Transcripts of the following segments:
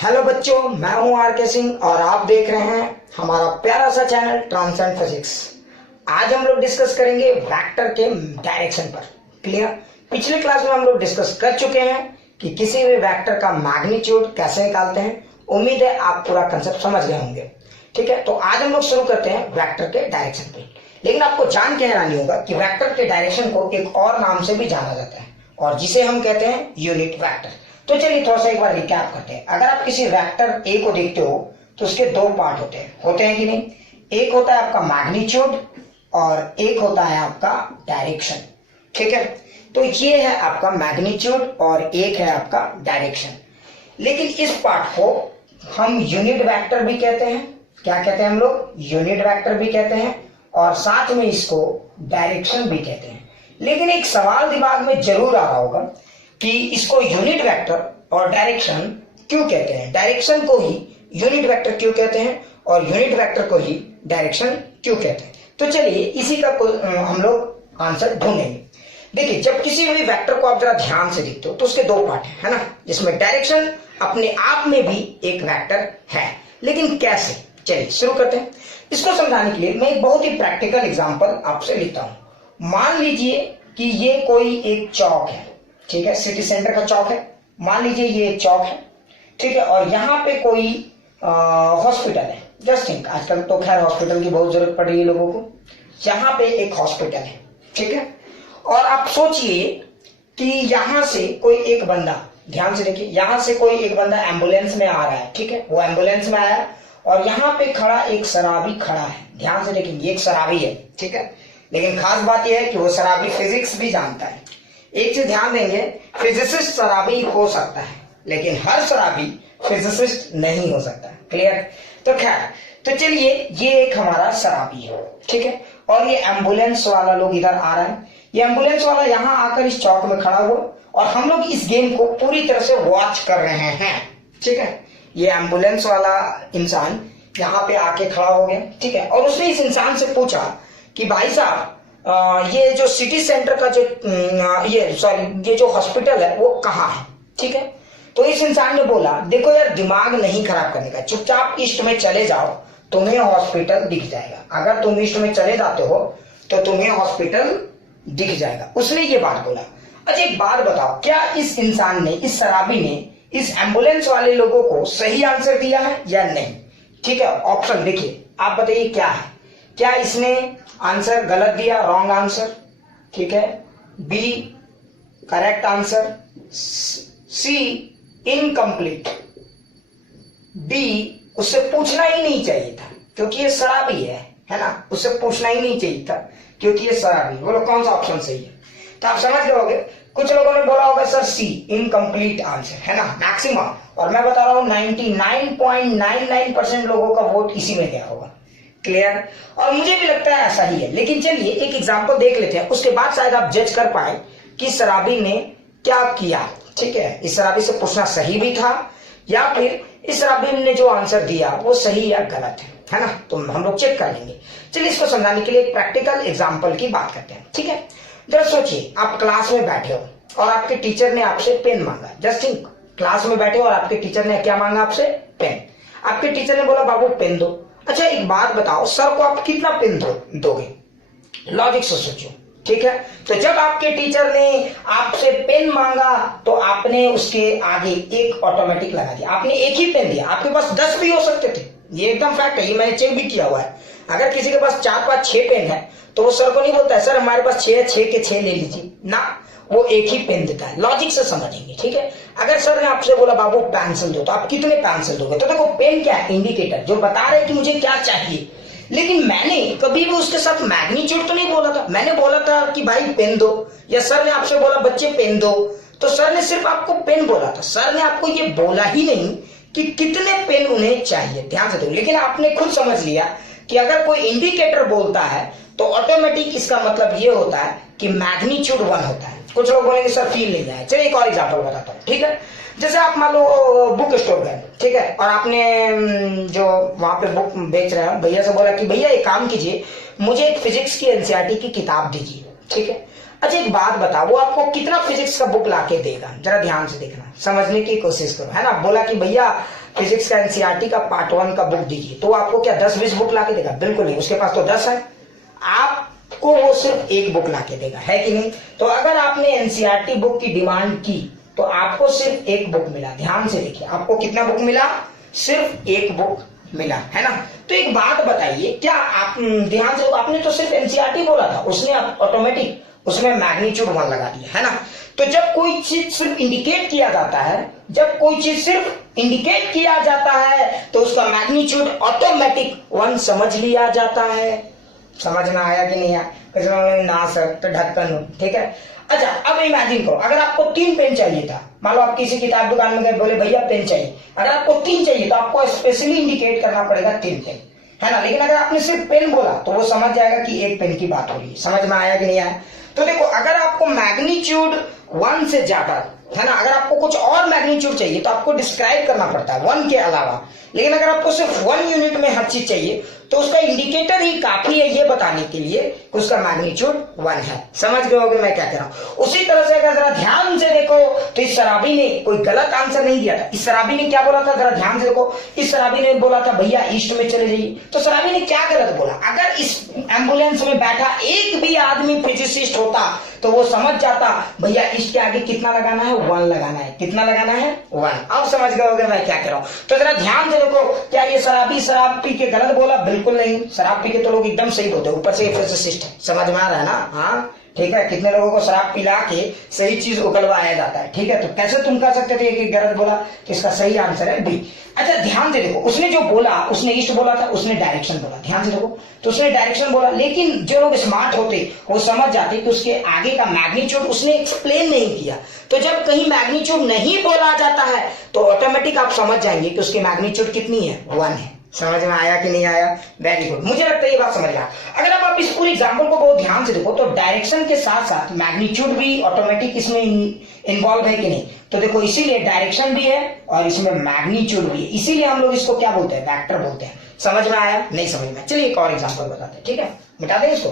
Hello बच्चों, मैं हूं आर.के. सिंह और आप देख रहे हैं हमारा प्यारा सा चैनल ट्रांसेंड फिजिक्स। आज हम लोग डिस्कस करेंगे वेक्टर के डायरेक्शन पर। क्लियर? पिछले क्लास में हम लोग डिस्कस कर चुके हैं कि किसी भी वेक्टर का मैग्नीट्यूड कैसे निकालते हैं। उम्मीद है आप पूरा कंसेप्ट समझ गए होंगे। ठीक है, तो आज हम लोग शुरू करते हैं वेक्टर के डायरेक्शन पे। लेकिन आपको जान के हैरानी होगा कि वेक्टर के डायरेक्शन को एक और नाम से भी जाना जाता है और जिसे हम कहते हैं यूनिट वेक्टर। तो चलिए थोड़ा सा एक बार रिकैप करते हैं। अगर आप किसी वेक्टर ए को देखते हो तो उसके दो पार्ट होते हैं कि नहीं? एक होता है आपका मैग्नीट्यूड और एक होता है आपका डायरेक्शन। ठीक है, तो ये है आपका मैग्नीट्यूड और एक है आपका डायरेक्शन। लेकिन इस पार्ट को हम यूनिट वेक्टर भी कहते हैं। क्या कहते हैं हम लोग? यूनिट वेक्टर भी कहते हैं और साथ में इसको डायरेक्शन भी कहते हैं। लेकिन एक सवाल दिमाग में जरूर आ रहा होगा कि इसको यूनिट वेक्टर और डायरेक्शन क्यों कहते हैं, डायरेक्शन को ही यूनिट वेक्टर क्यों कहते हैं और यूनिट वेक्टर को ही डायरेक्शन क्यों कहते हैं। तो चलिए इसी का हम लोग आंसर ढूंढेंगे। देखिए, जब किसी भी वेक्टर को आप जरा ध्यान से देखते हो तो उसके दो पार्ट है ना, जिसमें डायरेक्शन अपने आप में भी एक वेक्टर है। लेकिन कैसे? चलिए शुरू करते हैं। इसको समझाने के लिए मैं एक बहुत ही प्रैक्टिकल एग्जांपल आपसे लेता हूं। मान लीजिए कि ये कोई एक चौक है। ठीक है, सिटी सेंटर का चौक है। मान लीजिए ये एक चौक है। ठीक है, और यहाँ पे कोई हॉस्पिटल है। जस्ट थिंक, आजकल तो खैर हॉस्पिटल की बहुत जरूरत पड़ रही है लोगों को। यहाँ पे एक हॉस्पिटल है। ठीक है, और आप सोचिए कि यहाँ से कोई एक बंदा, ध्यान से देखिए, यहाँ से कोई एक बंदा एम्बुलेंस में आ रहा है। ठीक है, वो एम्बुलेंस में आया और यहाँ पे खड़ा एक शराबी खड़ा है। ध्यान से देखिए, ये एक शराबी है। ठीक है, लेकिन खास बात यह है कि वो शराबी फिजिक्स भी जानता है। एक चीज ध्यान देंगे, फिजिसिस्ट शराबी हो सकता है लेकिन हर शराबी फिजिसिस्ट नहीं हो सकता। क्लियर? तो खैर, तो चलिए ये एक हमारा शराबी है। ठीक है, और ये एम्बुलेंस वाला लोग इधर आ रहा है। ये एम्बुलेंस वाला यहाँ आकर इस चौक में खड़ा हुआ और हम लोग इस गेम को पूरी तरह से वॉच कर रहे हैं। ठीक है, ये एम्बुलेंस वाला इंसान यहाँ पे आके खड़ा हो गया। ठीक है, और उसने इस इंसान से पूछा कि भाई साहब, ये जो सिटी सेंटर का जो ये जो हॉस्पिटल है वो कहाँ है? ठीक है, तो इस इंसान ने बोला, देखो यार, दिमाग नहीं खराब करने का, चुपचाप ईस्ट में चले जाओ, तुम्हें हॉस्पिटल दिख जाएगा। अगर तुम ईस्ट में चले जाते हो तो तुम्हें हॉस्पिटल दिख जाएगा। उसने ये बात बोला। अच्छा एक बात बताओ, क्या इस इंसान ने, इस शराबी ने इस एम्बुलेंस वाले लोगों को सही आंसर दिया है या नहीं? ठीक है, ऑप्शन देखिए, आप बताइए क्या है। क्या इसने आंसर गलत दिया, रॉन्ग आंसर? ठीक है, बी करेक्ट आंसर, सी इनकम्प्लीट, डी उससे पूछना ही नहीं चाहिए था क्योंकि ये शराबी है ना, उससे पूछना ही नहीं चाहिए था क्योंकि ये शराबी। बोलो कौन सा ऑप्शन सही है? तो आप समझ गए होंगे। कुछ लोगों ने बोला होगा सर सी इनकम्प्लीट आंसर, है ना, मैक्सिमम। और मैं बता रहा हूं 99.99% लोगों का वोट इसी में गया होगा। क्लियर? और मुझे भी लगता है ऐसा ही है। लेकिन चलिए एक एग्जांपल देख लेते हैं, उसके बाद शायद आप जज कर पाए कि शराबी ने क्या किया। ठीक है, इस शराबी से पूछना सही भी था या फिर इस शराबी ने जो आंसर दिया वो सही या गलत है ना, तो हम लोग चेक कर लेंगे। चलिए इसको समझाने के लिए एक प्रैक्टिकल एग्जाम्पल की बात करते हैं। ठीक है, जरा सोचिए, आप क्लास में बैठे हो और आपके टीचर ने आपसे पेन मांगा। जस्ट थिंक, क्लास में बैठे हो और आपके टीचर ने क्या मांगा आपसे? पेन। आपके टीचर ने बोला बाबू पेन दो। अच्छा एक बात बताओ, सर को आप कितना पेन दोगे? लॉजिक से सोचो। ठीक है, तो जब आपके टीचर ने आपसे पेन मांगा तो आपने उसके आगे एक ऑटोमेटिक लगा दिया। आपने एक ही पेन दिया, आपके पास 10 भी हो सकते थे। ये एकदम फैक्ट है, ये मैंने चेक भी किया हुआ है। अगर किसी के पास 4, 5, 6 पेन है तो वो सर को नहीं बोलता है सर हमारे पास 6 है, 6 के 6 ले लीजिए ना, वो एक ही पेन देता है। लॉजिक से समझेंगे। ठीक है, अगर सर ने आपसे बोला बाबू पेंसिल दो, तो आप कितने पेंसिल दोगे? तो देखो, पेन क्या है? इंडिकेटर, जो बता रहे कि मुझे क्या चाहिए। लेकिन मैंने कभी भी उसके साथ मैग्नीट्यूड तो नहीं बोला था। मैंने बोला था कि भाई पेन दो, या सर ने आपसे बोला बच्चे पेन दो, तो सर ने सिर्फ आपको पेन बोला था। सर ने आपको ये बोला ही नहीं कि कितने पेन उन्हें चाहिए। ध्यान से देखो, लेकिन आपने खुद समझ लिया कि अगर कोई इंडिकेटर बोलता है तो ऑटोमेटिक इसका मतलब ये होता है कि मैग्नीट्यूड 1 होता है। कुछ लोग बोलेंगे सर फील नहीं आया। चलिए एक और एग्जांपल बताता हूँ। ठीक है, जैसे आप मान लो बुक स्टोर गए। ठीक है, और आपने जो वहां पे बुक बेच रहे हैं भैया से बोला कि भैया एक काम कीजिए, मुझे एक फिजिक्स की एनसीईआरटी की किताब दीजिए। ठीक है, अच्छा एक बात बताओ, वो आपको कितना फिजिक्स का बुक लाके देगा? जरा ध्यान से देखना, समझने की कोशिश करो, है ना। बोला कि भैया फिजिक्स का एनसीईआरटी का पार्ट 1 का बुक दीजिए, तो आपको क्या 10-20 बुक ला के देगा? बिल्कुल नहीं, उसके पास तो 10 है, आपको वो सिर्फ एक बुक ला के देगा, है कि नहीं? तो अगर आपने एनसीईआरटी बुक की डिमांड की तो आपको सिर्फ एक बुक मिला। ध्यान से देखिए, आपको कितना बुक मिला? सिर्फ एक बुक मिला, है ना? तो एक बात बताइए, क्या आप ध्यान से, आपने तो सिर्फ एनसीईआरटी बोला था, उसने ऑटोमेटिक उसमें मैग्नीट्यूड 1 लगा दिया, है ना? तो जब कोई चीज सिर्फ इंडिकेट किया जाता है, जब कोई चीज सिर्फ इंडिकेट किया जाता है तो उसका मैग्नीट्यूड ऑटोमेटिक 1 समझ लिया जाता है। समझ में आया कि नहीं आया? ना सर, तो ढक्कन हो, ठीक है। अच्छा, अब इमेजिन करो, अगर आपको 3 पेन चाहिए था, मान लो आप किसी किताब दुकान में गए, बोले भैया पेन चाहिए, अगर आपको 3 चाहिए तो आपको स्पेशली इंडिकेट करना पड़ेगा 3 पेन, है ना? लेकिन अगर आपने सिर्फ पेन बोला तो वो समझ जाएगा कि 1 पेन की बात हो रही है। समझ में आया कि नहीं आया? तो देखो, अगर आपको मैग्नीट्यूड 1 से ज्यादा, है ना, अगर आपको कुछ और मैग्नीट्यूड चाहिए तो आपको डिस्क्राइब करना पड़ता है 1 के अलावा। लेकिन अगर आपको सिर्फ 1 यूनिट में हर चीज चाहिए तो उसका इंडिकेटर ही काफी है ये बताने के लिए कि उसका मैग्नीट्यूड 1 है। समझ गए होगे मैं क्या कह रहा हूं? उसी तरह से अगर जरा ध्यान से देखो तो इस शराबी ने कोई गलत आंसर नहीं दिया था। इस शराबी ने क्या बोला था? जरा ध्यान से देखो, इस शराबी ने बोला था भैया ईस्ट में चले जाइए, तो शराबी ने क्या गलत बोला? अगर इस एम्बुलेंस में बैठा एक भी आदमी फिजिसिस्ट होता तो वो समझ जाता भैया ईस्ट के आगे कितना लगाना है? 1 लगाना है। कितना लगाना है? 1। अब समझ गए होगे मैं क्या कह रहा हूं? तो जरा ध्यान से देखो, क्या ये शराबी शराब पी के गलत बोला? बिल्कुल नहीं, शराब पी के तो लोग एकदम सही बोलते हैं, ऊपर से फिजिसिस्ट है। समझ में आ रहा है ना? हाँ, ठीक है। कितने लोगों को शराब पिला के सही चीज उगलवाया जाता है, ठीक है? तो कैसे तुम कह सकते थे कि गलत बोला? कि इसका सही आंसर है बी। अच्छा, ध्यान से देखो, उसने जो बोला, उसने ईस्ट बोला था, उसने डायरेक्शन बोला। ध्यान से देखो, तो उसने डायरेक्शन बोला, लेकिन जो लोग स्मार्ट होते वो समझ जाते कि उसके आगे का मैग्नीट्यूड उसने एक्सप्लेन नहीं किया। तो जब कहीं मैग्नीट्यूड नहीं बोला जाता है तो ऑटोमेटिक आप समझ जाएंगे कि उसकी मैग्नीट्यूड कितनी है? 1 है। समझ में आया कि नहीं आया? वेरी गुड, मुझे लगता है ये बात समझ गया। अगर आप इस पूरी एग्जांपल को बहुत ध्यान से देखो तो डायरेक्शन के साथ साथ मैग्नीट्यूड भी ऑटोमेटिक इसमें इन्वॉल्व है कि नहीं? तो देखो, इसीलिए डायरेक्शन भी है और इसमें मैग्नीट्यूड भी है, इसीलिए हम लोग इसको क्या बोलते हैं? वेक्टर बोलते हैं। समझ में आया? नहीं समझ में? चलिए एक और एग्जांपल बताते हैं, ठीक है? मिटा दें इसको,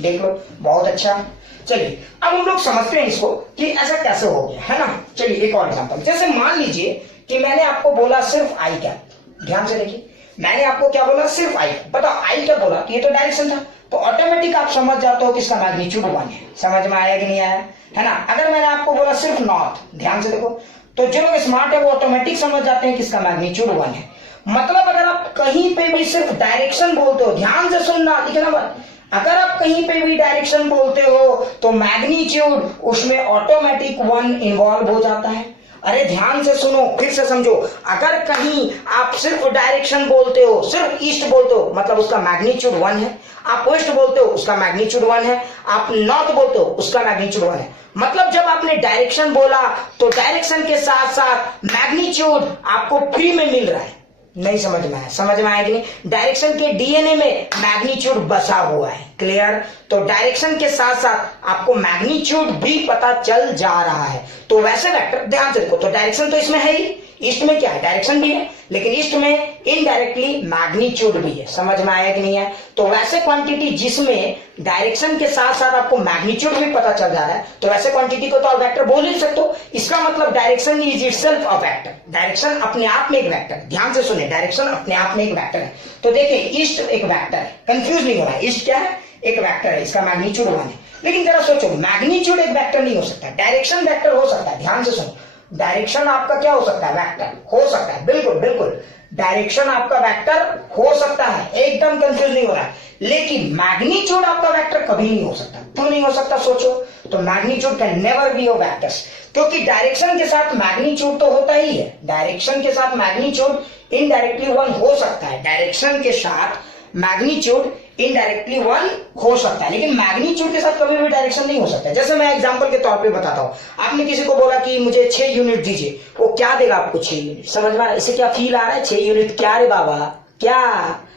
देख लो, बहुत अच्छा। चलिए अब हम लोग समझते हैं इसको कि ऐसा कैसे हो गया, है ना? चलिए एक और एग्जांपल, जैसे मान लीजिए कि मैंने आपको बोला सिर्फ आई कैप। ध्यान से देखिए, मैंने आपको क्या बोला? सिर्फ आई। बताओ आई क्या बोला? ये तो डायरेक्शन था, तो ऑटोमेटिक आप समझ जाते हो कि इसका मैग्नीट्यूड 1 है। समझ में आया कि नहीं आया? है ना? अगर मैंने आपको बोला सिर्फ नॉर्थ, ध्यान से देखो, तो जो लोग स्मार्ट है वो ऑटोमेटिक समझ जाते हैं कि इसका मैग्नीट्यूड 1 है। मतलब अगर आप कहीं पे भी सिर्फ डायरेक्शन बोलते हो, ध्यान से सुनना, लिखना मत, अगर आप कहीं पे भी डायरेक्शन बोलते हो तो मैग्नीट्यूड उसमें ऑटोमेटिक 1 इन्वॉल्व हो जाता है। अरे ध्यान से सुनो, फिर से समझो, अगर कहीं आप सिर्फ डायरेक्शन बोलते हो, सिर्फ ईस्ट बोलते हो, मतलब उसका मैग्नीट्यूड 1 है। आप वेस्ट बोलते हो, उसका मैग्नीट्यूड 1 है। आप नॉर्थ बोलते हो, उसका मैग्नीट्यूड 1 है। मतलब जब आपने डायरेक्शन बोला तो डायरेक्शन के साथ साथ मैग्नीट्यूड आपको फ्री में मिल रहा है। नहीं समझ में आया? समझ में आया कि नहीं? डायरेक्शन के डीएनए में मैग्नीट्यूड बसा हुआ है। क्लियर? तो डायरेक्शन के साथ साथ आपको मैग्नीट्यूड भी पता चल जा रहा है। तो वैसे वेक्टर, ध्यान से देखो, तो डायरेक्शन तो इसमें है ही, ईस्ट में क्या है? डायरेक्शन भी है, लेकिन ईस्ट में इनडायरेक्टली मैग्नीट्यूड भी है। समझ में आया कि नहीं है? तो वैसे क्वांटिटी जिसमें डायरेक्शन के साथ साथ आपको मैग्नीट्यूड भी पता चल जा रहा है, तो वैसे क्वांटिटी को तो आप वेक्टर बोल ही सकते हो। इसका मतलब direction is itself a vector. Direction अपने आप में एक वेक्टर। ध्यान से सुने, डायरेक्शन अपने आप में एक वेक्टर है। तो देखिए, ईस्ट एक वेक्टर है, कंफ्यूज नहीं होना है। ईस्ट क्या है? एक वेक्टर है, इसका मैग्नीट्यूड 1 है। लेकिन जरा सोचो, मैग्नीट्यूड एक वेक्टर नहीं हो सकता, डायरेक्शन वेक्टर हो सकता है। ध्यान से सुनो, डायरेक्शन आपका क्या हो सकता है? वेक्टर हो सकता है। बिल्कुल बिल्कुल, डायरेक्शन आपका वेक्टर हो सकता है, एकदम कंफ्यूज नहीं हो रहा है। लेकिन मैग्नीट्यूड आपका वेक्टर कभी नहीं हो सकता। क्यों नहीं हो सकता? सोचो, तो magnitude can never be a vector, क्योंकि डायरेक्शन के साथ मैग्नीट्यूड तो होता ही है। डायरेक्शन के साथ मैग्नीट्यूड इनडायरेक्टली 1 हो सकता है। डायरेक्शन के साथ मैग्नीट्यूड इनडायरेक्टली 1 हो सकता है, लेकिन मैग्नीट्यूड के साथ कभी भी डायरेक्शन नहीं हो सकता। जैसे मैं एग्जांपल के तौर पे बताता हूं, आपने किसी को बोला कि मुझे 6 यूनिट दीजिए, वो क्या देगा आपको? 6 यूनिट। समझ में आ रहा है? इससे क्या फील आ रहा है? 6 यूनिट क्या रे बाबा, क्या?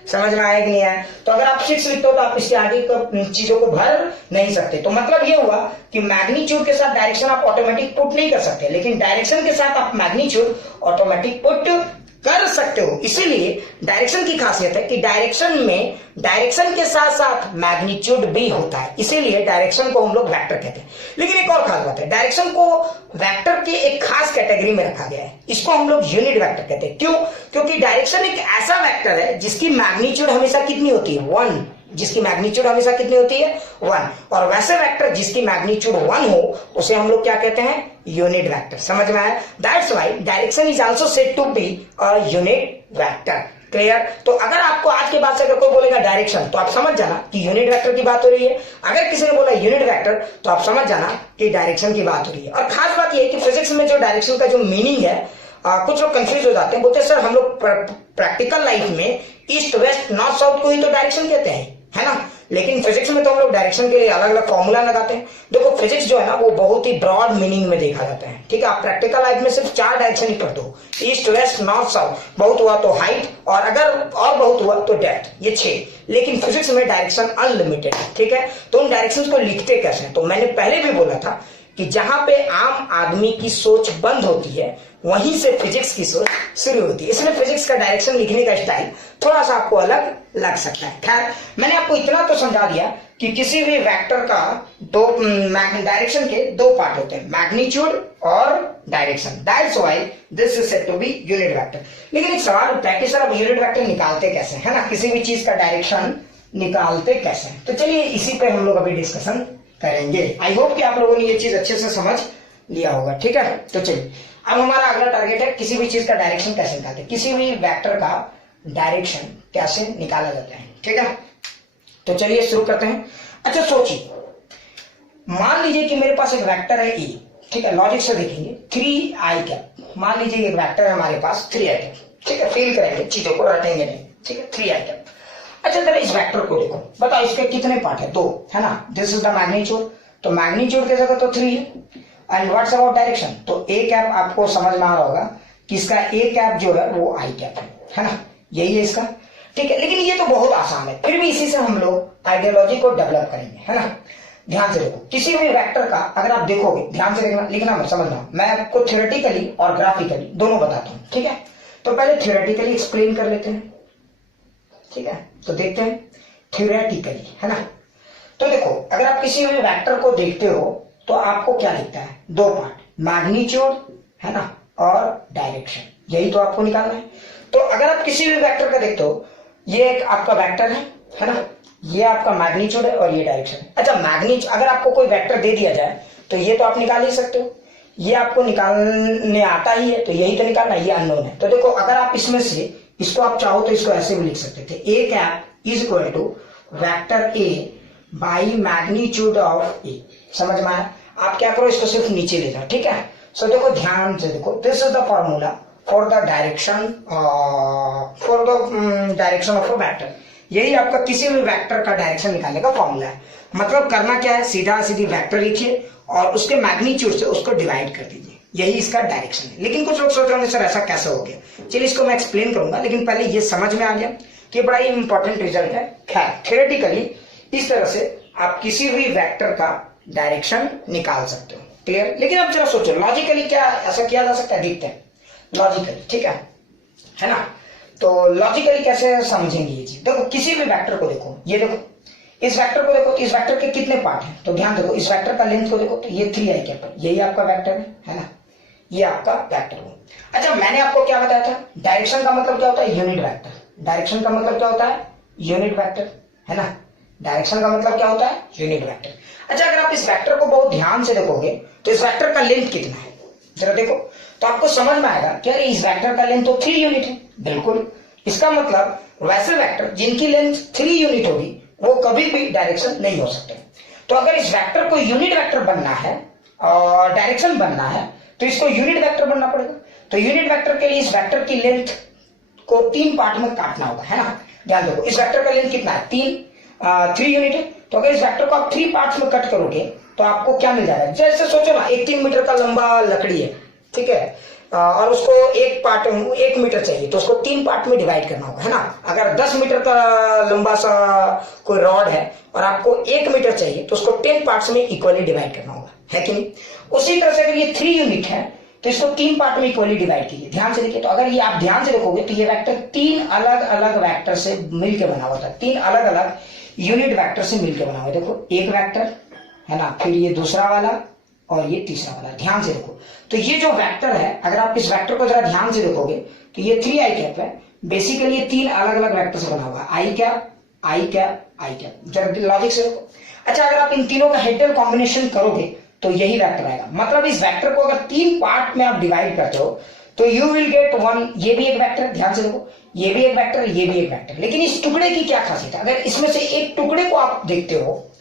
समझ में आया कि नहीं आया? तो अगर आप 6 लिखते हो तो आप इसके आगे चीजों को भर नहीं सकते। तो मतलब ये हुआ कि मैग्नीट्यूड के साथ डायरेक्शन आप ऑटोमेटिक पुट नहीं कर सकते, लेकिन डायरेक्शन के साथ आप मैग्नीट्यूड ऑटोमेटिक पुट कर कर सकते हो। इसीलिए डायरेक्शन की खासियत है कि डायरेक्शन में डायरेक्शन के साथ साथ मैग्नीट्यूड भी होता है, इसीलिए डायरेक्शन को हम लोग वेक्टर कहते हैं। लेकिन एक और खास बात है, डायरेक्शन को वेक्टर के एक खास कैटेगरी में रखा गया है, इसको हम लोग यूनिट वेक्टर कहते हैं। क्यों? क्योंकि डायरेक्शन एक ऐसा वेक्टर है जिसकी मैग्नीट्यूड हमेशा कितनी होती है? 1। जिसकी मैग्नीट्यूड हमेशा कितनी होती है? 1। और वैसे वेक्टर जिसकी मैग्नीट्यूड 1 हो उसे हम लोग क्या कहते हैं? Unit vector. समझ में आया? That's why direction is also said to be a unit vector. Clear? तो अगर आपको आज के बाद से अगर कोई बोलेगा डायरेक्शन, तो आप समझ जाना कि यूनिट वेक्टर की बात हो रही है। अगर किसी ने बोला यूनिट वेक्टर, तो आप समझ जाना कि डायरेक्शन की बात हो रही है। और खास बात यह है कि फिजिक्स में जो डायरेक्शन का जो मीनिंग है, कुछ लोग कंफ्यूज हो जाते हैं, बोलते हैं सर हम लोग प्रैक्टिकल लाइफ में ईस्ट वेस्ट नॉर्थ साउथ को ही तो डायरेक्शन कहते हैं, है ना। लेकिन फिजिक्स में तो हम लोग डायरेक्शन के लिए अलग अलग फॉर्मूला लगाते हैं। देखो फिजिक्स जो है ना वो बहुत ही ब्रॉड मीनिंग में देखा जाता है, ठीक है। आप प्रैक्टिकल लाइफ में सिर्फ 4 डायरेक्शन ही पढ़ते हो, ईस्ट वेस्ट नॉर्थ साउथ, बहुत हुआ तो हाइट, और अगर और बहुत हुआ तो डेप्थ, ये 6। लेकिन फिजिक्स में डायरेक्शन अनलिमिटेड है, ठीक है। तो उन डायरेक्शन को लिखते कैसे हैं? तो मैंने पहले भी बोला था कि जहां पे आम आदमी की सोच बंद होती है वहीं से फिजिक्स की सोच शुरू होती है। इसलिए फिजिक्स का डायरेक्शन लिखने का स्टाइल थोड़ा सा आपको अलग लग सकता है। खैर, मैंने आपको इतना तो समझा दिया कि किसी भी वेक्टर का डायरेक्शन के 2 पार्ट होते हैं, मैग्नीट्यूड और direction. That's why this is said to be unit vector. लेकिन एक सवाल उठता है कि सर अब यूनिट वेक्टर निकालते कैसे, है ना, किसी भी चीज का डायरेक्शन निकालते कैसे? तो चलिए इसी पे हम लोग अभी डिस्कशन करेंगे। आई होप कि आप लोगों ने ये चीज अच्छे से समझ लिया होगा, ठीक है। तो चलिए अब हमारा अगला टारगेट है किसी भी चीज का डायरेक्शन कैसे निकालते हैं, किसी भी वेक्टर का डायरेक्शन कैसे निकाला जाता है, ठीक है। तो चलिए शुरू करते हैं। अच्छा सोचिए, मान लीजिए कि मेरे पास एक वेक्टर है E, ठीक है। लॉजिक से देखेंगे 3i कैप। मान लीजिए एक वेक्टर है हमारे पास 3i कैप, ठीक है। फील करेंगे चीजों को, रटेंगे नहीं, ठीक है। 3i cap. अच्छा जरा इस वेक्टर को देखो, बताओ इसके कितने पार्ट है? 2, है ना। दिस इज द मैग्नीट्यूड, तो मैग्नीट्यूड की जगह तो 3 है। And what's about direction? तो ए कैप आपको समझ में आ रहा होगा कि इसका ए कैप जो है वो आई कैप है ना, यही है इसका, ठीक है। लेकिन ये तो बहुत आसान है, फिर भी इसी से हम लोग आइडियोलॉजी को डेवलप करेंगे, है ना। ध्यान से देखो, किसी भी वेक्टर का अगर आप देखोगे, ध्यान से देखना, लिखना मत, समझना। मैं आपको थ्योरेटिकली और ग्राफिकली दोनों बताता हूं, ठीक है। तो पहले थ्योरेटिकली एक्सप्लेन कर लेते हैं, ठीक है। तो देखते हैं थ्योरेटिकली, है ना। तो देखो अगर आप किसी भी वेक्टर को देखते हो तो आपको क्या दिखता है? 2 पार्ट, मैग्नीट्यूड, है ना, और डायरेक्शन, यही तो आपको निकालना है। तो अगर आप किसी भी वेक्टर का देखते हो, ये एक आपका वेक्टर है ना, ये आपका मैग्नीट्यूड है और ये डायरेक्शन है। अच्छा मैग्नीट्यूड, अगर आपको कोई वेक्टर दे दिया जाए तो ये तो आप निकाल ही सकते हो, ये आपको निकालने आता ही है, तो यही तो निकालना, ये अननोन है। तो देखो अगर आप इसमें से इसको आप चाहो तो इसको ऐसे भी लिख सकते थे, A cap is equal to vector A by magnitude of A. समझ में आया? आप क्या करो, इसको सिर्फ नीचे ले जाओ, ठीक है। सो देखो ध्यान से देखो, this is the formula for the direction of a vector. यही आपका किसी भी वेक्टर का डायरेक्शन निकालने का फॉर्मूला है। मतलब करना क्या है, सीधा सीधी वेक्टर लिखिए और उसके मैग्नीट्यूड से उसको डिवाइड कर दीजिए, यही इसका डायरेक्शन है। लेकिन कुछ लोग सोच रहे होंगे सर ऐसा कैसे हो गया? चलिए इसको मैं एक्सप्लेन करूंगा, लेकिन पहले ये समझ में आ गया कि बड़ा ही इंपॉर्टेंट रिजल्ट है। खैर थ्योरेटिकली इस तरह से आप किसी भी वेक्टर का डायरेक्शन निकाल सकते हो, क्लियर। लेकिन अब जरा सोचो लॉजिकली क्या ऐसा किया जा सकता है, देखते हैं लॉजिकली, ठीक है ना। तो लॉजिकली कैसे समझेंगे ये चीज? देखो किसी भी वेक्टर को देखो, ये देखो इस वेक्टर को देखो, तो इस वेक्टर के कितने पार्ट हैं? तो ध्यान देखो, इस वेक्टर का लेंथ को देखो, तो ये 3i कैप, यही आपका वेक्टर है ना, ये आपका वेक्टर हो। अच्छा मैंने आपको क्या बताया था, डायरेक्शन का मतलब क्या होता है? Unit vector. डायरेक्शन का मतलब क्या होता है? यूनिट वेक्टर, है ना। डायरेक्शन का मतलब क्या होता है? Unit vector. अच्छा अगर आप इस वेक्टर को बहुत ध्यान से देखोगे तो इस वेक्टर का लेंथ कितना है, जरा देखो, तो आपको समझ में आएगा कि अरे इस वेक्टर का लेंथ तो 3 यूनिट है। बिल्कुल, इसका मतलब वैसे वेक्टर जिनकी लेंथ 3 यूनिट होगी वो कभी भी डायरेक्शन नहीं हो सकते। तो अगर इस वेक्टर को यूनिट वेक्टर बनना है और डायरेक्शन बनना है तो इसको यूनिट वेक्टर बनना पड़ेगा। तो यूनिट वेक्टर के लिए इस वेक्टर की लेंथ को 3 पार्ट में काटना होगा, है ना। ध्यान देखो इस वेक्टर का लेंथ कितना है? 3 यूनिट है। तो अगर इस वेक्टर को आप 3 पार्ट्स में कट करोगे तो आपको क्या मिल जाएगा? जैसे सोचो ना, एक 3 मीटर का लंबा लकड़ी है, ठीक है, और उसको 1 मीटर चाहिए, तो उसको 3 पार्ट में डिवाइड करना होगा, है ना। अगर 10 मीटर का लंबा सा कोई रॉड है और आपको 1 मीटर चाहिए तो उसको 10 पार्ट्स में इक्वली डिवाइड करना होगा, है कि नहीं। उसी तरह से अगर ये 3 यूनिट है, तो इसको 3 पार्ट में इक्वली डिवाइड कीजिए। ध्यान से देखिए, तो अगर ये आप ध्यान से देखोगे तो ये वेक्टर 3 अलग अलग वेक्टर से मिलकर बना हुआ था, 3 अलग अलग यूनिट वेक्टर से मिलकर बना हुआ। देखो एक वेक्टर है ना, फिर ये दूसरा वाला और ये तीसरा वाला। ध्यान से देखो, तो ये जो वेक्टर है, अगर आप इस वेक्टर को जरा ध्यान से देखोगे तो ये 3i कैप है। बेसिकली ये 3 अलग अलग वेक्टर से बना हुआ है, आई कैप आई कैप आई कैप। जरा लॉजिक से देखो। अच्छा, अगर आप इन तीनों का हेड टेल कॉम्बिनेशन करोगे तो यही वेक्टर आएगा। मतलब इस वेक्टर को अगर 3 पार्ट में आप डिवाइड करते हो तो यू विल गेट 1। ये भी एक वेक्टर है, ध्यान से देखो, ये भी एक वेक्टर, ये भी एक वेक्टर। लेकिन इस टुकड़े की क्या खासियत है? अगर इसमें से एक टुकड़े को आप देखते हो,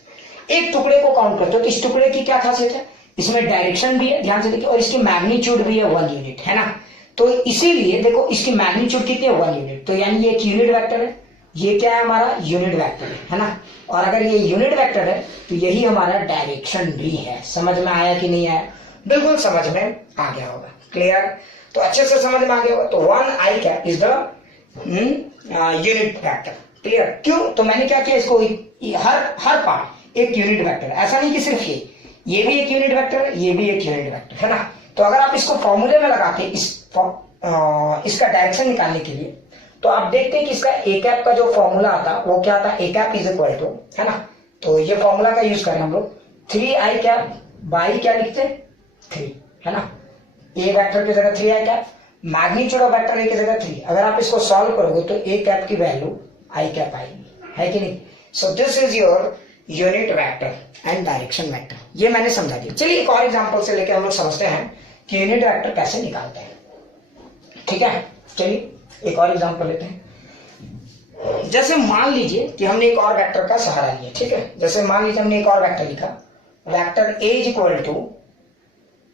एक टुकड़े को काउंट करते हो, तो इस टुकड़े की क्या खासियत है? इसमें डायरेक्शन भी है, ध्यान से देखिए, और इसकी मैग्नीट्यूड भी है 1 यूनिट, है ना। तो इसीलिए देखो, इसकी मैग्नीट्यूड कितनी है? 1 यूनिट। तो यानी ये एक यूनिट वेक्टर है, ये क्या है हमारा? यूनिट वेक्टर है ना। और अगर ये यूनिट वेक्टर है तो यही हमारा डायरेक्शन भी है। समझ में आया कि नहीं आया? बिल्कुल समझ में आ गया होगा। क्लियर? तो अच्छे से समझ में आ गया होगा। तो 1i cap is the unit vector. Clear? क्यों? तो मैंने क्या किया, इसको हर पार्ट एक यूनिट वेक्टर। ऐसा नहीं कि सिर्फ ये भी एक यूनिट वेक्टर है, ये भी एक यूनिट वेक्टर है ना। तो अगर आप इसको फॉर्मूले में लगाते इसका डायरेक्शन निकालने के लिए, तो आप देखते हैं कि इसका ए कैप का जो फॉर्मूला आता वो क्या था? ए कैप इज इक्वल टू, है ना। तो ये फॉर्मूला का यूज करें हम लोग, 3i कैप बाई क्या लिखते हैं? 3, है ना। ए वेक्टर की जगह 3i cap, magnitude of vector ए की जगह 3। अगर आप इसको सॉल्व करोगे तो ए कैप की वैल्यू आई कैप आएगी, है कि नहीं। So this is your unit vector and direction vector. ये मैंने समझा दिया। चलिए एक और एग्जांपल से लेके हम लोग समझते हैं कि यूनिट वेक्टर कैसे निकालते हैं। ठीक है, चलिए एक और एग्जांपल लेते हैं। जैसे मान लीजिए कि हमने एक और वेक्टर का सहारा लिया, ठीक है। जैसे मान लीजिए हमने एक और वेक्टर लिखा, vector a is equal to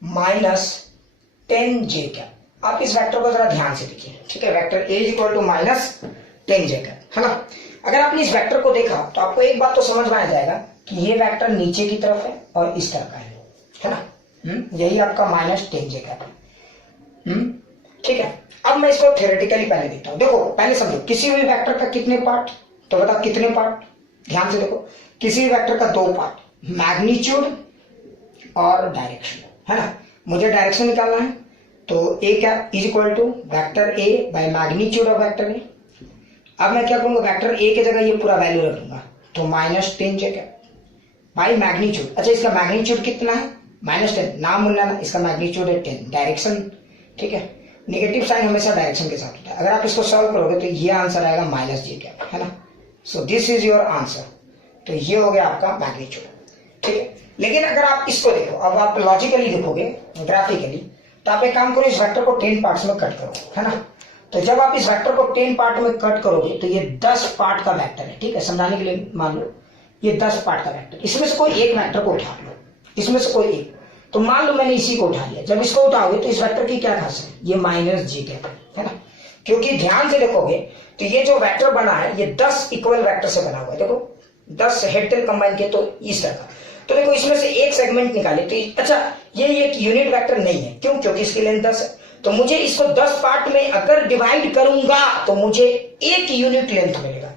-10j cap. आप इस वेक्टर को जरा ध्यान से देखिए, ठीक है। Vector a is equal to -10j cap, है ना। अगर आपने इस वेक्टर को देखा तो आपको एक बात तो समझ में आ जाएगा कि ये वेक्टर नीचे की तरफ है और इस तरह का है ना। यही आपका -10j कैप है। ठीक है। अब मैं इसको थ्योरेटिकली पहले देखता हूं। देखो पहले समझो, किसी भी वेक्टर का कितने पार्ट? तो बताओ कितने पार्ट? ध्यान से देखो, किसी भी वेक्टर का 2 पार्ट, मैग्नीट्यूड और डायरेक्शन, है ना। मुझे डायरेक्शन निकालना है, तो A cap is equal to vector A by magnitude of vector A. अब मैं क्या करूंगा, वेक्टर ए की जगह ये पूरा वैल्यू रख दूंगा, तो -10j कैप बाई मैग्नीट्यूड। अच्छा, इसका मैग्नीट्यूड कितना है? -10। नाम बोलना ना, इसका मैग्नीट्यूड है 10। डायरेक्शन, ठीक है, नेगेटिव साइन हमेशा डायरेक्शन के साथ होता है। अगर आप इसको सॉल्व करोगे तो ये आंसर आएगा -j कैप, है ना। So this is your answer. तो ये हो गया आपका मैग्नीट्यूड, ठीक है। लेकिन अगर आप इसको देखो, अब आप लॉजिकली देखोगे, ग्राफिकली, तो आप एक काम करो, इस वेक्टर को 10 पार्ट्स में कट करो, है ना। तो जब आप इस वेक्टर को 10 पार्ट में कट करोगे तो ये 10 पार्ट का वेक्टर है, ठीक है। समझाने के लिए मान लो ये 10 पार्ट का वेक्टर, इसमें से कोई एक वेक्टर को उठा लो, इसमें से कोई एक। तो मान लो मैंने इसी को उठा लिया। जब इसको उठाओगे तो इस वेक्टर की क्या खासियत है? ये -j कैप है ना। क्योंकि ध्यान से देखोगे तो ये जो वेक्टर बना है ये 10 इक्वल वेक्टर से बना हुआ है। देखो 10 हेड टेल कंबाइन किए तो इस तरह का। तो देखो इसमें से एक सेगमेंट निकाले तो अच्छा, ये एक यूनिट वेक्टर नहीं है। क्यों? क्योंकि इसकी लेंथ 10 है। तो मुझे इसको 10 पार्ट में अगर डिवाइड करूंगा तो मुझे एक यूनिट लेंथ मिलेगा।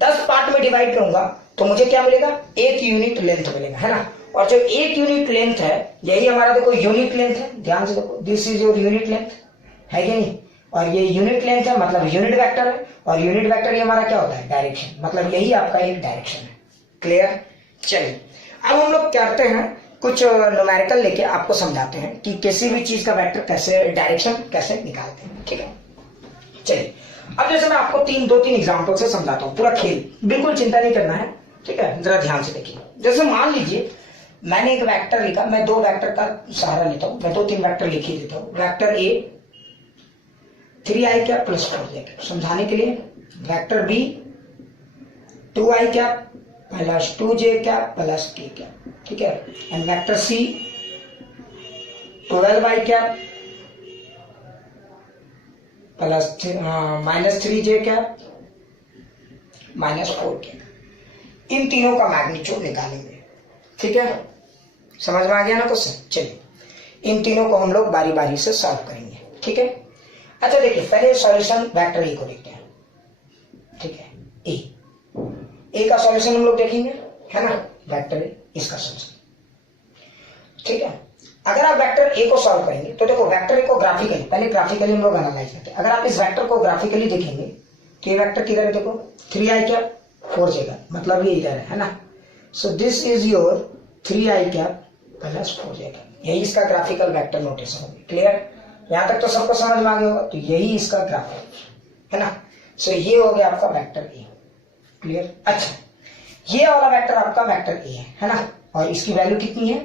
10 पार्ट में डिवाइड करूंगा तो मुझे क्या मिलेगा? एक यूनिट लेंथ मिलेगा, है ना। और जो एक यूनिट लेंथ है यही हमारा देखो यूनिट लेंथ है। ध्यान से देखो, this is your unit length, है कि नहीं। और ये यूनिट लेंथ है, मतलब यूनिट वेक्टर है। और यूनिट वेक्टर ये हमारा क्या होता है? डायरेक्शन, मतलब यही आपका एक डायरेक्शन है। क्लियर? चलिए अब हम लोग करते हैं कुछ न्यूमेरिकल लेके आपको समझाते हैं कि किसी भी चीज का वेक्टर कैसे, डायरेक्शन कैसे निकालते हैं, ठीक है। चलिए अब जैसे मैं आपको 2-3 एग्जांपल से समझाता हूँ, पूरा खेल, बिल्कुल चिंता नहीं करना है, ठीक है। जरा ध्यान से देखिए। जैसे मान लीजिए मैंने एक वेक्टर लिखा, मैं 2 वेक्टर का सहारा लेता हूं, मैं 2-3 वेक्टर लिख ही देता हूं। Vector A 3i cap plus 4j cap, समझाने के लिए। Vector B 2i cap plus 2j cap plus k cap, ठीक है। And vector C 12i cap plus -3j cap -4 cap. इन तीनों का मैग्नीट्यूड निकालेंगे, ठीक है। समझ में आ गया ना क्वेश्चन? चलिए इन तीनों को हम लोग बारी बारी से सॉल्व करेंगे, ठीक है। अच्छा देखिए, पहले सॉल्यूशन वेक्टर ए को देखते हैं, ठीक है। ए का सॉल्यूशन हम लोग देखेंगे, है ना। वेक्टर ए, इसका सॉल्यूशन, ठीक है। अगर आप वेक्टर ए को सॉल्व करेंगे तो देखो वेक्टर ए को ग्राफिकली, पहले ग्राफिकली हम लोग एनालाइज करते हैं। अगर आप इस वेक्टर को ग्राफिकली देखेंगे तो ये वेक्टर किधर है, देखो 3i कैप 4j कैप, मतलब ये इधर है ना। So this is your 3i cap plus 4j cap, यही इसका ग्राफिकल वेक्टर नोटेशन होगी। क्लियर, यहां तक तो सबको समझ में आ गया होगा। तो यही इसका ग्राफ है ना। सो ये हो गया आपका वेक्टर ए। क्लियर, अच्छा ये वाला वेक्टर आपका वेक्टर ए है ना, और इसकी वैल्यू कितनी है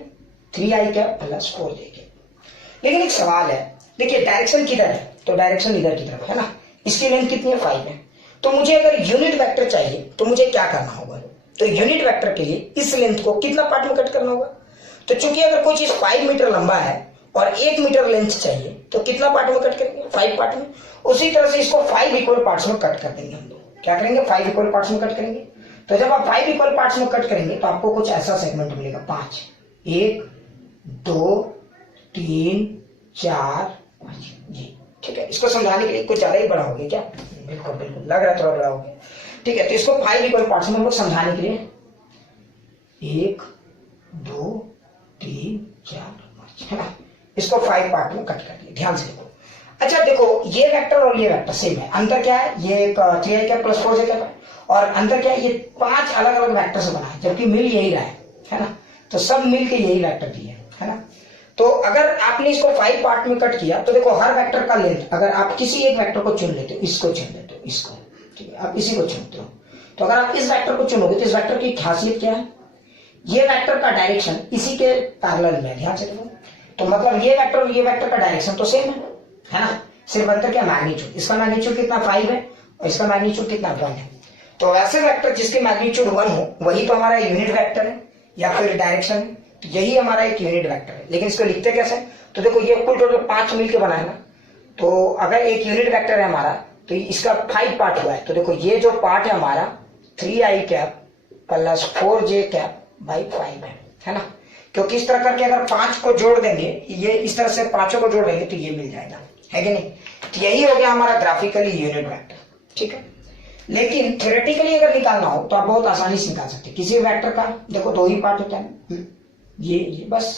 3i cap plus 4j cap. लेकिन एक सवाल है, देखिए डायरेक्शन किधर है, तो डायरेक्शन इधर की तरफ है ना। इसकी लेंथ कितनी है 5 है। तो मुझे अगर यूनिट वेक्टर चाहिए तो मुझे क्या करना होगा, तो यूनिट वेक्टर के लिए इस लेंथ को कितना पार्ट में कट करना होगा। तो चूंकि अगर कोई चीज 5 मीटर लंबा है और 1 मीटर लेंथ चाहिए तो कितना पार्ट में कट करेंगे, 5 पार्ट में। उसी तरह से इसको 5 इक्वल पार्ट्स में कट कर देंगे हम लोग। क्या करेंगे, 5 इक्वल पार्ट्स में कट करेंगे। तो जब आप 5 इक्वल पार्ट्स में कट करेंगे तो आपको कुछ ऐसा सेगमेंट मिलेगा 5, 1 2 3 4 5 जी। ठीक है, इसको समझाने के लिए कुछ ज्यादा ही बड़ा हो गया क्या, बिल्कुल बिल्कुल लग रहा है थोड़ा बड़ा हो गया। ठीक है, तो इसको 5 इक्वल पार्ट्स में हम लोग समझाने के लिए 1 2 3 4 5 है ना, इसको 5 पार्ट में कट कर दिया। ध्यान से देखो। अच्छा देखो, ये वेक्टर और ये वेक्टर सेम है। अंतर क्या है, ये एक 3i cap plus 4j cap है, और अंतर क्या है, ये 5 अलग अलग वेक्टर से बना है, जबकि मिल यही रहा है ना। तो सब मिल के यही वेक्टर दिए है ना। तो अगर आपने इसको 5 पार्ट में कट किया तो देखो हर वेक्टर का लेंथ, अगर आप किसी एक वेक्टर को चुन लेते हो, इसको चुन लेते हो, इसको, ठीक है, आप इसी को चुनते हो, तो अगर आप इस वेक्टर को चुनोगे तो इस वेक्टर की खासियत क्या है, ये वेक्टर का डायरेक्शन इसी के पैरेलल में। ध्यान से देखो, तो मतलब ये वेक्टर और ये वेक्टर का डायरेक्शन तो सेम है ना। सिर्फ अंतर क्या, मैग्नीट्यूड। इसका मैग्नीट्यूड कितना 5 है और इसका मैग्नीट्यूड कितना 1 है। तो वैसे वेक्टर जिसके मैग्नीट्यूड 1 हो वही तो हमारा यूनिट वेक्टर है या फिर डायरेक्शन है। तो यही हमारा एक यूनिट वेक्टर है। लेकिन इसको लिखते कैसे, तो देखो ये कुल टोटल 5 मिलकर बना है ना। तो अगर एक यूनिट वेक्टर है हमारा तो इसका 5 पार्ट हुआ है। तो देखो ये जो पार्ट है हमारा 3i cap plus 4j cap by 5 है ना। क्योंकि इस तरह करके अगर 5 को जोड़ देंगे, ये इस तरह से 5 को जोड़ देंगे तो ये मिल जाएगा, है कि नहीं। तो यही हो गया हमारा ग्राफिकली यूनिट वेक्टर। ठीक है, लेकिन थ्योरेटिकली अगर निकालना हो तो आप बहुत आसानी से निकाल सकते हैं। किसी वेक्टर का देखो 2 ही पार्ट होता है, ये बस।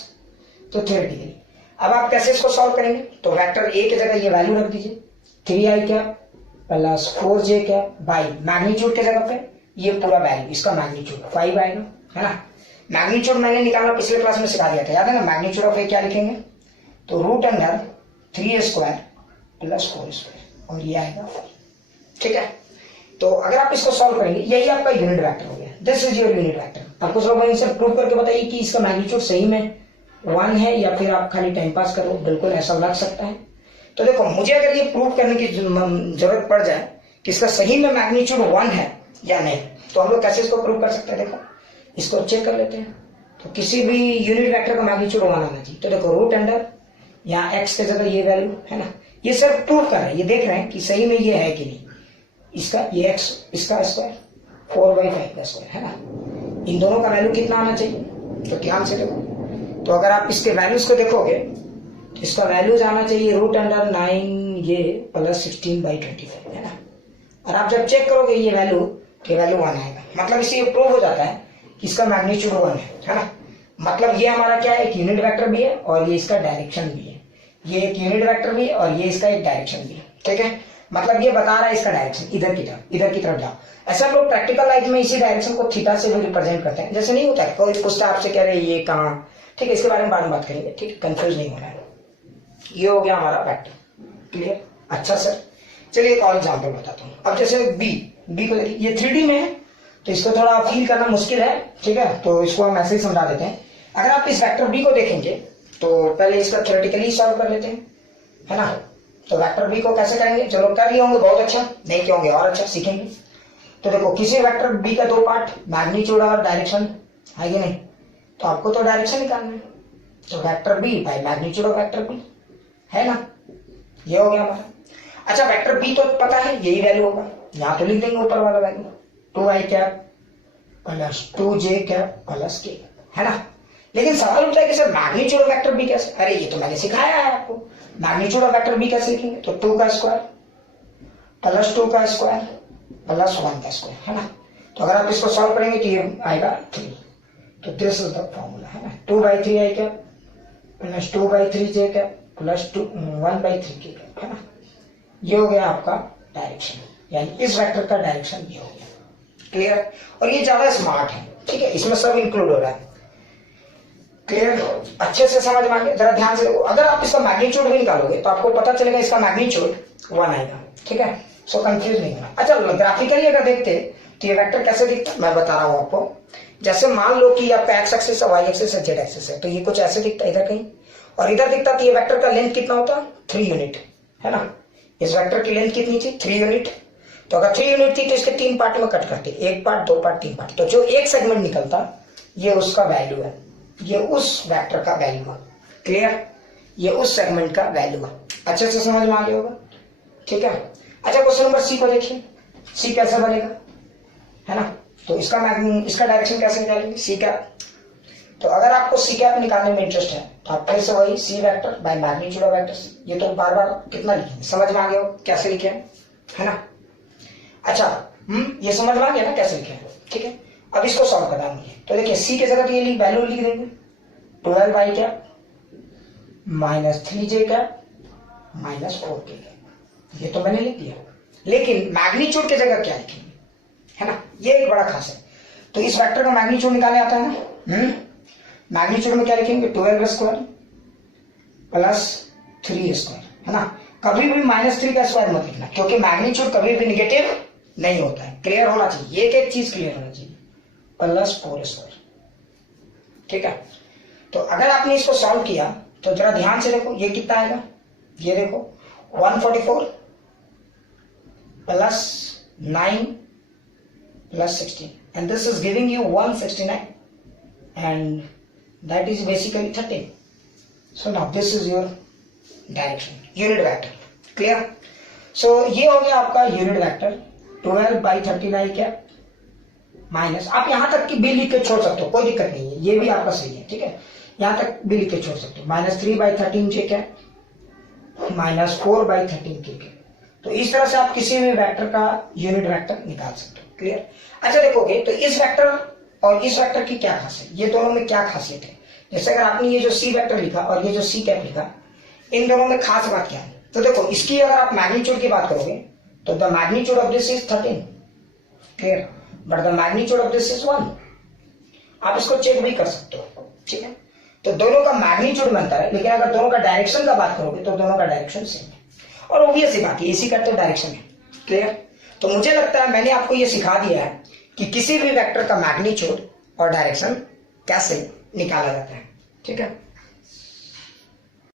तो थ्योरेटिकली अब आप कैसे इसको सॉल्व करेंगे, तो वेक्टर ए की जगह ये वैल्यू रख दीजिए 3i cap plus 4j cap by magnitude के जगह पे ये पूरा वैल्यू, इसका मैग्नीट्यूड 5 आएगा, है ना। मैग्नीट्यूड मैंने निकालना पिछले क्लास में सिखा दिया था, याद है ना। मैग्नीट्यूड ऑफ ए क्या लिखेंगे, तो root under 3a square plus 4 square, और ये आएगा 4। ठीक है, तो अगर आप इसको सॉल्व करेंगे यही आपका यूनिट वेक्टर हो गया। This is your unit vector. आप कुछ लोग इनसे प्रूव करके बताइए कि इसका मैग्नीट्यूड सही में 1 है या फिर आप खाली टाइम पास करो, बिल्कुल ऐसा लग सकता है। तो देखो मुझे अगर ये प्रूव करने की जरूरत पड़ जाए कि इसका सही में मैग्नीट्यूड 1 है या नहीं, तो हम लोग कैसे इसको प्रूव कर सकते हैं, देखो इसको चेक कर लेते हैं। तो किसी भी यूनिट वेक्टर का मैग्नीट्यूड 1 आना चाहिए। तो देखो रूट अंडर यहाँ एक्स के जगह ये वैल्यू है ना, ये सिर्फ प्रूव कर रहे हैं, ये देख रहे हैं कि सही में ये है कि नहीं। इसका ये एक्स, इसका स्क्वायर 4/5 का स्क्वायर है ना, इन दोनों का वैल्यू कितना आना चाहिए। तो ध्यान से देखो, तो अगर आप इसके वैल्यूज को देखोगे तो इसका वैल्यूज आना चाहिए रूट अंडर 9 ये प्लस 16/25 है ना। और आप जब चेक करोगे ये वैल्यू, तो वैल्यू 1 आएगा। मतलब इससे ये प्रूव हो जाता है कि इसका मैग्नीट्यूड 1 है ना। मतलब ये हमारा क्या है, एक यूनिट वेक्टर भी है और ये इसका डायरेक्शन भी है। ये एक यूनिट वेक्टर भी है और ये इसका एक डायरेक्शन भी है। ठीक है, मतलब ये बता रहा है इसका डायरेक्शन इधर की तरफ जाओ। ऐसा हम लोग प्रैक्टिकल लाइफ में इसी डायरेक्शन को थीटा से भी रिप्रेजेंट करते हैं। जैसे नहीं होता है, कोई पूछता आपसे कह रहे ये कहाँ, ठीक है, इसके बारे में बाद में बात करेंगे। ठीक है, कंफ्यूज नहीं होना है। ये हो गया हमारा वेक्टर। क्लियर, अच्छा सर चलिए एक और एग्जाम्पल बताता हूँ। अब जैसे बी को देखिए, ये 3D में है तो इसको थोड़ा फील करना मुश्किल है। ठीक है, तो इसको हम ऐसे ही समझा देते हैं। अगर आप इस वेक्टर बी को देखेंगे तो पहले इसका थ्योरेटिकली सॉल्व कर लेते हैं, है ना। तो वेक्टर बी को कैसे करेंगे, चलो कर लिए होंगे, बहुत अच्छा, नहीं किए होंगे और अच्छा सीखेंगे। तो देखो किसी वेक्टर बी का 2 पार्ट, मैग्नीट्यूड और डायरेक्शन है कि नहीं। तो आपको तो डायरेक्शन निकालना है, तो vector b by magnitude of vector b है ना, ये हो गया हमारा। अच्छा वेक्टर बी तो पता है यही वैल्यू होगा, यहाँ तो लिख देंगे ऊपर वाला value 2i cap plus 2j cap plus k, है ना। लेकिन सवाल उठता है कि sir magnitude of vector b कैसे, अरे ये तो मैंने सिखाया है आपको। मैग्नीट्यूड ऑफ वेक्टर बी कैसे लिखेंगे, तो 2 का स्क्वायर प्लस 2 का स्क्वायर प्लस 1 का स्क्वायर, है ना। तो अगर आप इसको सॉल्व करेंगे तो ये आएगा 3। तो दिस इज द फॉर्मूला, है ना, 2/3i कैप प्लस 2/3 जे कैप प्लस 1/3 के कैप, है ना। ये हो गया आपका डायरेक्शन, यानी इस वेक्टर का डायरेक्शन ये हो गया। क्लियर। और ये ज्यादा स्मार्ट है, ठीक है, इसमें सब इंक्लूड हो रहा है। क्लियर, अच्छे से समझ में आ गया। जरा ध्यान से देखो, अगर आप इसका मैग्नीट्यूड भी निकालोगे तो आपको पता चलेगा इसका मैग्नीट्यूड 1 आएगा, ठीक है। सो कंफ्यूज नहीं होना। अच्छा, ग्राफिकली अगर देखते तो ये वेक्टर कैसे दिखता है मैं बता रहा हूं आपको। जैसे मान लो कि आपका एक्स एक्सिस है, वाई एक्सिस है, जेड एक्सिस है, तो ये कुछ ऐसे दिखता है इधर कहीं, और इधर दिखता तो ये वेक्टर का लेंथ कितना होता, 3 यूनिट, है ना। इस वेक्टर की लेंथ कितनी थी, 3 यूनिट। तो अगर 3 यूनिट थी तो इसके 3 पार्ट में कट करते, 1 पार्ट, 2 पार्ट, 3 पार्ट। तो जो एक सेगमेंट निकलता ये उसका वैल्यू है, ये उस वेक्टर का वैल्यू है। क्लियर, ये उस सेगमेंट का वैल्यू है। अच्छे से समझ में आ गया होगा, ठीक है। अच्छा, क्वेश्चन नंबर सी को देखिए, सी कैसे बनेगा, है ना। तो इसका डायरेक्शन कैसे निकालेंगे, सी कैप। तो अगर आपको सी कैप निकालने में इंटरेस्ट है तो आप फिर से वही C vector by magnitude of vectors, ये तो बार बार कितना लिखेंगे, समझ में आ गया हो कैसे लिखे, है ना। अच्छा, ये समझ में आ गया ना कैसे लिखे, ठीक है। अब इसको सॉल्व करना है। तो देखिए सी की जगह तो ये वैल्यू लिख देंगे, 12 cap minus 3j cap minus 4k cap. ये तो मैंने लिख दिया, लेकिन मैग्नीट्यूड की जगह क्या लिखेंगे, है ना। ये एक बड़ा खास है। तो इस वेक्टर का मैग्नीट्यूड निकाले आता है ना, मैग्नीट्यूड में क्या लिखेंगे, 12 स्क्वायर प्लस 3 स्क्वायर, है ना। कभी भी -3 का स्क्वायर मत लिखना, क्योंकि मैग्नीट्यूड कभी भी निगेटिव नहीं होता है। क्लियर होना चाहिए, एक चीज क्लियर होना चाहिए, प्लस 4 स्क्वायर, ठीक है। तो अगर आपने इसको सॉल्व किया तो जरा ध्यान से देखो ये कितना आएगा, ये देखो 144 plus 9 plus 16 and this is giving you 169 and that is basically 13. So now this is your direction, unit vector. Clear? So ये हो गया आपका unit vector 12/39 क्या माइनस, आप यहां तक की भी लिख के छोड़ सकते हो, कोई दिक्कत नहीं है, ये भी आपका सही है, ठीक है। यहां तक भी लिख के छोड़ सकते हो, -3/13 जे क्या माइनस 4/13 के। तो इस तरह से आप किसी भी वेक्टर का यूनिट वेक्टर निकाल सकते हो। क्लियर। अच्छा देखोगे तो इस वेक्टर और इस वेक्टर की क्या खासियत, ये दोनों में क्या खासियत है। जैसे अगर आपने ये जो सी वेक्टर लिखा और ये जो सी कैप लिखा, इन दोनों में खास बात क्या है। तो देखो इसकी अगर आप मैग्नीट्यूड की बात करोगे तो the magnitude of this is 13, clear, but the magnitude of this is 1। आप इसको चेक भी कर सकते हो, ठीक है। तो दोनों का मैग्नीट्यूड बनता है, लेकिन अगर दोनों का डायरेक्शन का बात करोगे तो दोनों का डायरेक्शन सेम है। और ऑब्वियस बात है, इसी का तो डायरेक्शन है। क्लियर। तो मुझे लगता है मैंने आपको ये सिखा दिया है कि किसी भी वेक्टर का मैग्नीट्यूड और डायरेक्शन कैसे निकाला जाता है, ठीक है।